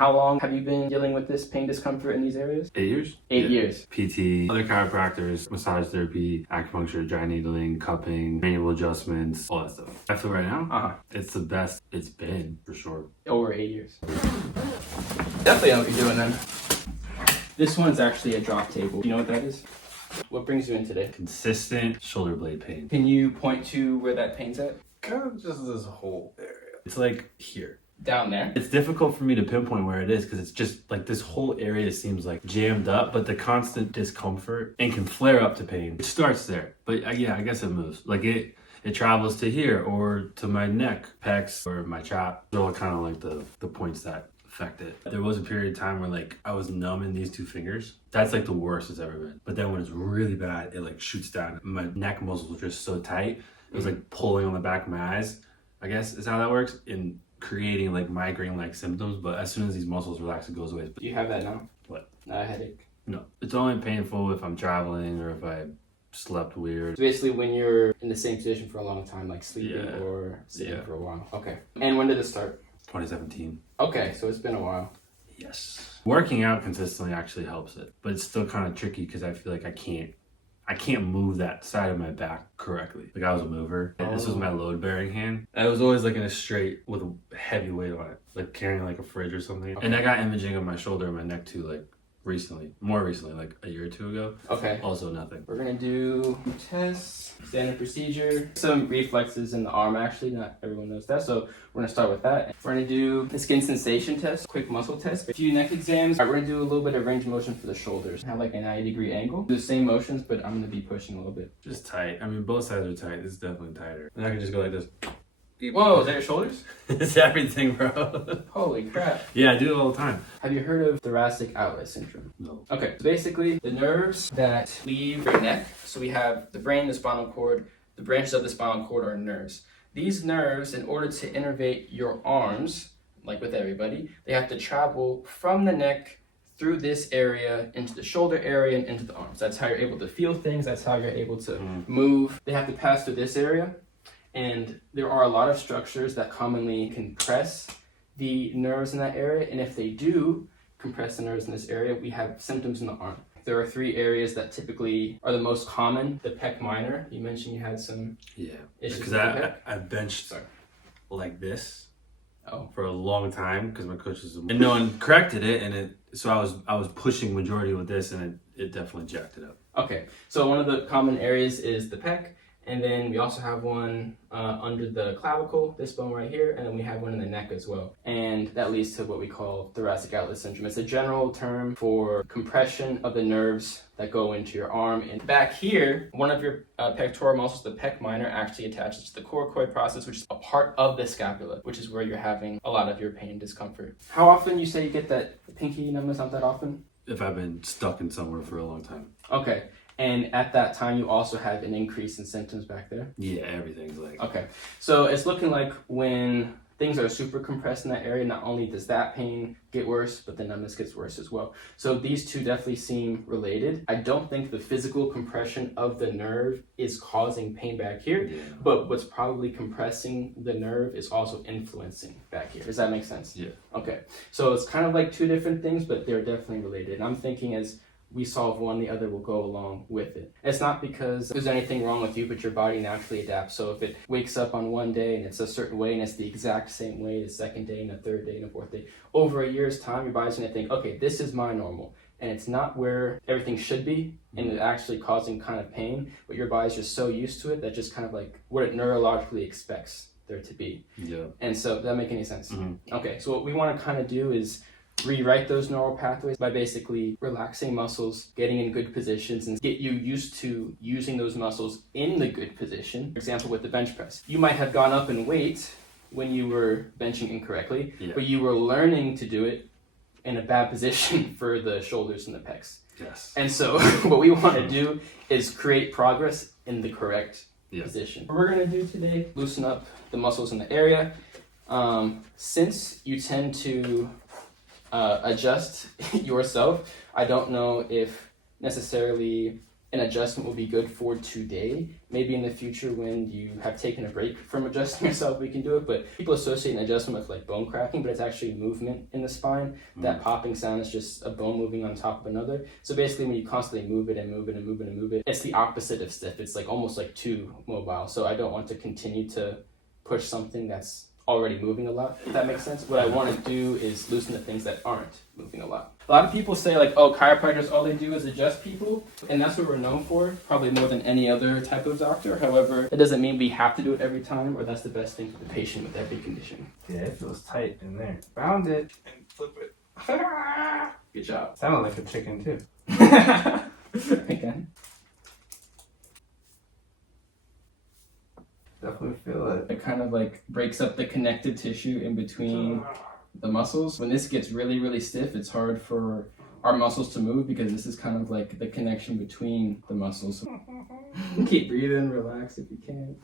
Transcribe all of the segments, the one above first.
How long have you been dealing with this pain discomfort in these areas? 8 years. 8 years. PT, other chiropractors, massage therapy, acupuncture, dry needling, cupping, manual adjustments, all that stuff. I feel right now, it's the best it's been for sure. Over 8 years. Definitely know what you're doing then. This one's actually a drop table. Do you know what that is? What brings you in today? Consistent shoulder blade pain. Can you point to where that pain's at? Kind of just this whole area. It's like here. Down there? It's difficult for me to pinpoint where it is because it's just like this whole area seems like jammed up, but the constant discomfort and can flare up to pain. It starts there, but yeah, I guess it moves. Like it travels to here or to my neck, pecs, or my chop. They're all kind of like the points that affect it. There was a period of time where like I was numb in these two fingers. That's like the worst it's ever been. But then when it's really bad, it like shoots down. My neck muscles were just so tight. It was like pulling on the back of my eyes, I guess is how that works, in creating like migraine-like symptoms. But as soon as these muscles relax, it goes away. Do you have that now? What? Not a headache? No. It's only painful if I'm traveling or if I slept weird. So basically when you're in the same position for a long time, like sleeping or sitting for a while. Okay. And when did it start? 2017. Okay, so it's been a while. Yes. Working out consistently actually helps it, but it's still kind of tricky because I feel like I can't move that side of my back correctly. Like I was a mover. This was my load-bearing hand. I was always like in a straight with a heavy weight on it, like carrying like a fridge or something. Okay. And I got imaging of my shoulder and my neck too, like more recently, like a year or two ago. Okay. Also nothing. We're gonna do tests, standard procedure. Some reflexes in the arm actually, not everyone knows that. So we're gonna start with that. We're gonna do the skin sensation test, quick muscle test, a few neck exams. All right, we're gonna do a little bit of range of motion for the shoulders. Have like a 90-degree angle. Do the same motions, but I'm gonna be pushing a little bit. Just tight. I mean, both sides are tight. This is definitely tighter. And I can just go like this. Whoa, is that your shoulders? It's everything, bro. Holy crap. Yeah, I do it all the time. Have you heard of thoracic outlet syndrome? No. Okay, so basically the nerves that leave your neck, so we have the brain, the spinal cord, the branches of the spinal cord are nerves. These nerves, in order to innervate your arms, like with everybody, they have to travel from the neck through this area into the shoulder area and into the arms. That's how you're able to feel things, that's how you're able to move. They have to pass through this area. And there are a lot of structures that commonly compress the nerves in that area. And if they do compress the nerves in this area, we have symptoms in the arm. There are 3 areas that typically are the most common. The pec minor, you mentioned you had some issues because with the pec. I benched like this for a long time because my coach was, and no one corrected it, and so I was pushing majority with this, and it definitely jacked it up. Okay, so one of the common areas is the pec. And then we also have one under the clavicle, this bone right here, and then we have one in the neck as well. And that leads to what we call thoracic outlet syndrome. It's a general term for compression of the nerves that go into your arm. And back here, one of your pectoral muscles, the pec minor, actually attaches to the coracoid process, which is a part of the scapula, which is where you're having a lot of your pain and discomfort. How often you say you get that pinky numbness? Not that often? If I've been stuck in somewhere for a long time. Okay. And at that time, you also have an increase in symptoms back there? Yeah, everything's like... Okay. So it's looking like when things are super compressed in that area, not only does that pain get worse, but the numbness gets worse as well. So these two definitely seem related. I don't think the physical compression of the nerve is causing pain back here, but what's probably compressing the nerve is also influencing back here. Does that make sense? Yeah. Okay. So it's kind of like 2 different things, but they're definitely related. And I'm thinking as we solve one, the other will go along with it. It's not because there's anything wrong with you, but your body naturally adapts. So if it wakes up on one day and it's a certain way and it's the exact same way the second day and the third day and the fourth day, over a year's time, your body's gonna think, okay, this is my normal. And it's not where everything should be, and it's actually causing kind of pain, but your body's just so used to it that just kind of like what it neurologically expects there to be. Yeah. And so, does that make any sense? Okay, so what we wanna kind of do is rewrite those neural pathways by basically relaxing muscles, getting in good positions, and get you used to using those muscles in the good position. For example, with the bench press. You might have gone up in weight when you were benching incorrectly, but you were learning to do it in a bad position for the shoulders and the pecs. Yes. And so what we want to do is create progress in the correct position. What we're going to do today, loosen up the muscles in the area. Since you tend to adjust yourself, I don't know if necessarily an adjustment will be good for today. Maybe in the future when you have taken a break from adjusting yourself, we can do it. But people associate an adjustment with like bone cracking, but it's actually movement in the spine. That popping sound is just a bone moving on top of another. So basically when you constantly move it and move it and move it and move it, it's the opposite of stiff. It's like almost like too mobile. So I don't want to continue to push something that's already moving a lot, if that makes sense. What I want to do is loosen the things that aren't moving a lot. A lot of people say like, oh, chiropractors, all they do is adjust people, and that's what we're known for, probably more than any other type of doctor. However, it doesn't mean we have to do it every time, or that's the best thing for the patient with every condition. Yeah, it feels tight in there. Found it and flip it. Good job. Sounded like a chicken too. Again. Definitely feel it. It kind of like breaks up the connective tissue in between the muscles. When this gets really, really stiff, it's hard for our muscles to move because this is kind of like the connection between the muscles. Keep breathing, relax if you can.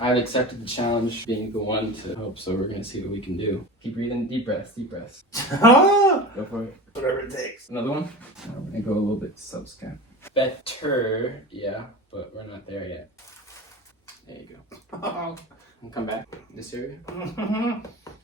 I've accepted the challenge being the one to help, so we're gonna see what we can do. Keep breathing, deep breaths, deep breaths. Go for it. Whatever it takes. Another one? I'm gonna go a little bit subscap. Better, yeah, but we're not there yet. There you go. And come back. This area.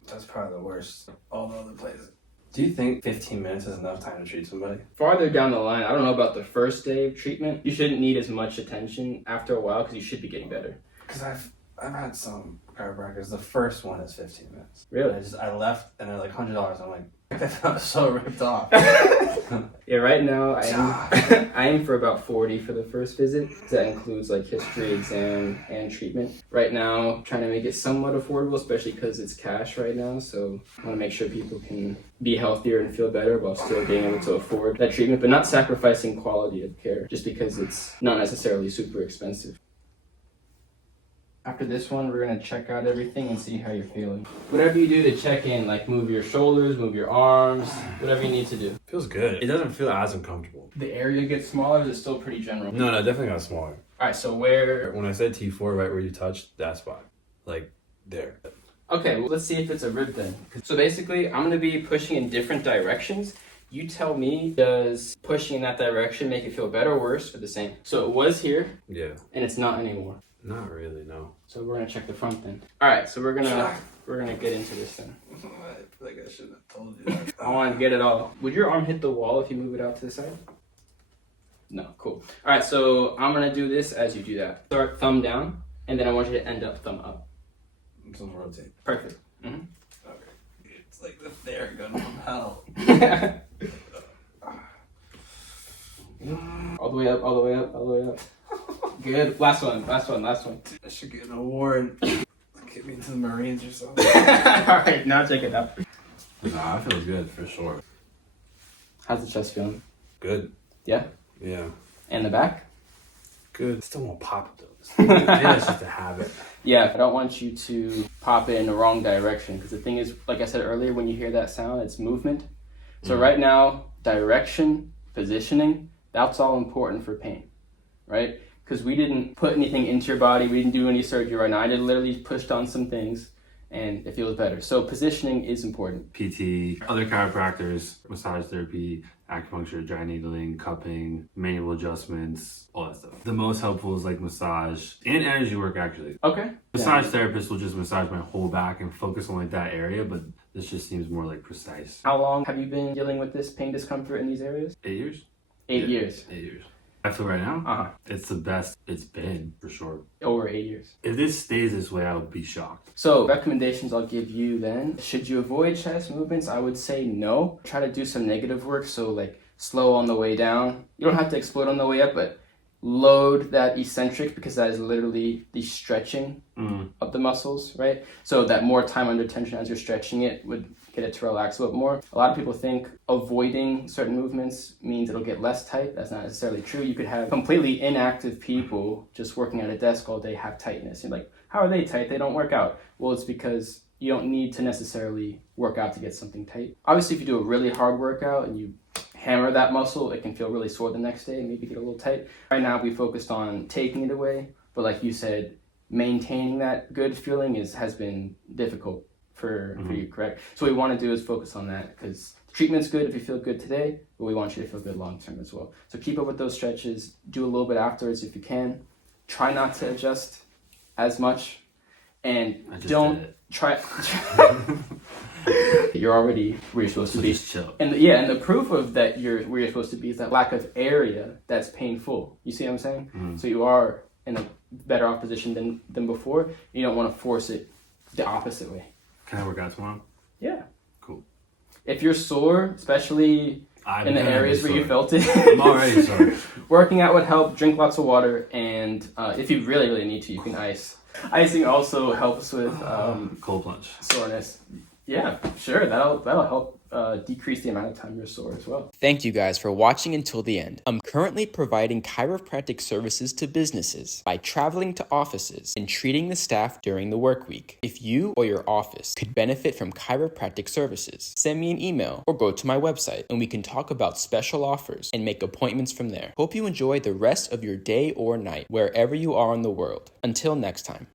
That's probably the worst. All the other places. Do you think 15 minutes is enough time to treat somebody? Farther down the line, I don't know about the first day of treatment. You shouldn't need as much attention after a while because you should be getting better. Because I've had some chiropractors. The first one is 15 minutes. Really? I left and they're like $100. I'm like, that was so ripped off. Yeah, right now I aim for about 40 for the first visit. That includes like history, exam, and treatment. Right now, trying to make it somewhat affordable, especially because it's cash right now. So I want to make sure people can be healthier and feel better while still being able to afford that treatment, but not sacrificing quality of care just because it's not necessarily super expensive. After this one, we're going to check out everything and see how you're feeling. Whatever you do to check in, like move your shoulders, move your arms, whatever you need to do. Feels good. It doesn't feel as uncomfortable. The area gets smaller, or is it still pretty general? No, definitely got smaller. All right, so where... When I said T4, right where you touched, that spot. Like, there. Okay, well, let's see if it's a rib then. So basically, I'm going to be pushing in different directions. You tell me, does pushing in that direction make it feel better or worse or the same? So it was here, Yeah. and it's not anymore. Not really, no. So we're gonna check the front then. All right, so we're gonna get into this then. I feel like I should have told you that. I want to get it all. Would your arm hit the wall if you move it out to the side? No, cool. All right, so I'm gonna do this as you do that. Start thumb down, and then I want you to end up thumb up. I'm supposed to rotate. Perfect. Mm-hmm. Okay. It's like the flare gun from hell. All the way up, all the way up, all the way up. Good. Last one. I should get an award. Get me into the Marines or something. All right, now check it out. Nah, I feel good for sure. How's the chest feeling? Good. Yeah? Yeah. And the back? Good. Still won't pop though. Maybe it's just a habit. Yeah, I don't want you to pop it in the wrong direction because the thing is, like I said earlier, when you hear that sound, it's movement. So right now, direction, positioning, that's all important for pain, right? Because we didn't put anything into your body, we didn't do any surgery right now. I just literally pushed on some things and it feels better. So positioning is important. PT, other chiropractors, massage therapy, acupuncture, dry needling, cupping, manual adjustments, all that stuff. The most helpful is like massage and energy work actually. Okay. Massage therapists will just massage my whole back and focus on like that area, but this just seems more like precise. How long have you been dealing with this pain discomfort in these areas? 8 years? 8 years. 8 years. I feel right now, Uh-huh. it's the best it's been for sure. Over 8 years. If this stays this way, I would be shocked. So recommendations I'll give you then. Should you avoid chest movements? I would say no. Try to do some negative work. So like slow on the way down. You don't have to explode on the way up, but load that eccentric because that is literally the stretching of the muscles, right? So that more time under tension as you're stretching it would get it to relax a little more. A lot of people think avoiding certain movements means it'll get less tight. That's not necessarily true. You could have completely inactive people just working at a desk all day have tightness. You're like, how are they tight? They don't work out. Well, it's because you don't need to necessarily work out to get something tight. Obviously, if you do a really hard workout and you hammer that muscle, it can feel really sore the next day and maybe get a little tight. Right now, we focused on taking it away. But like you said, maintaining that good feeling has been difficult for you, correct? So what we want to do is focus on that, because treatment's good if you feel good today, but we want you to feel good long term as well. So keep up with those stretches, do a little bit afterwards if you can. Try not to adjust as much, and don't try. You're already where you're supposed to be. Just chill. And the proof of that you're where you're supposed to be is that lack of area that's painful. You see what I'm saying? So you are in a better off position than before. You don't want to force it the opposite way. Can I work out tomorrow? Yeah. Cool. If you're sore, especially in the areas where you felt it, I'm already sore. Working out would help. Drink lots of water, and if you really, really need to, you can ice. Icing also helps with cold plunge. Soreness. Yeah, sure. That'll help decrease the amount of time you're sore as well. Thank you guys for watching until the end. I'm currently providing chiropractic services to businesses by traveling to offices and treating the staff during the work week. If you or your office could benefit from chiropractic services, send me an email or go to my website and we can talk about special offers and make appointments from there. Hope you enjoy the rest of your day or night wherever you are in the world. Until next time.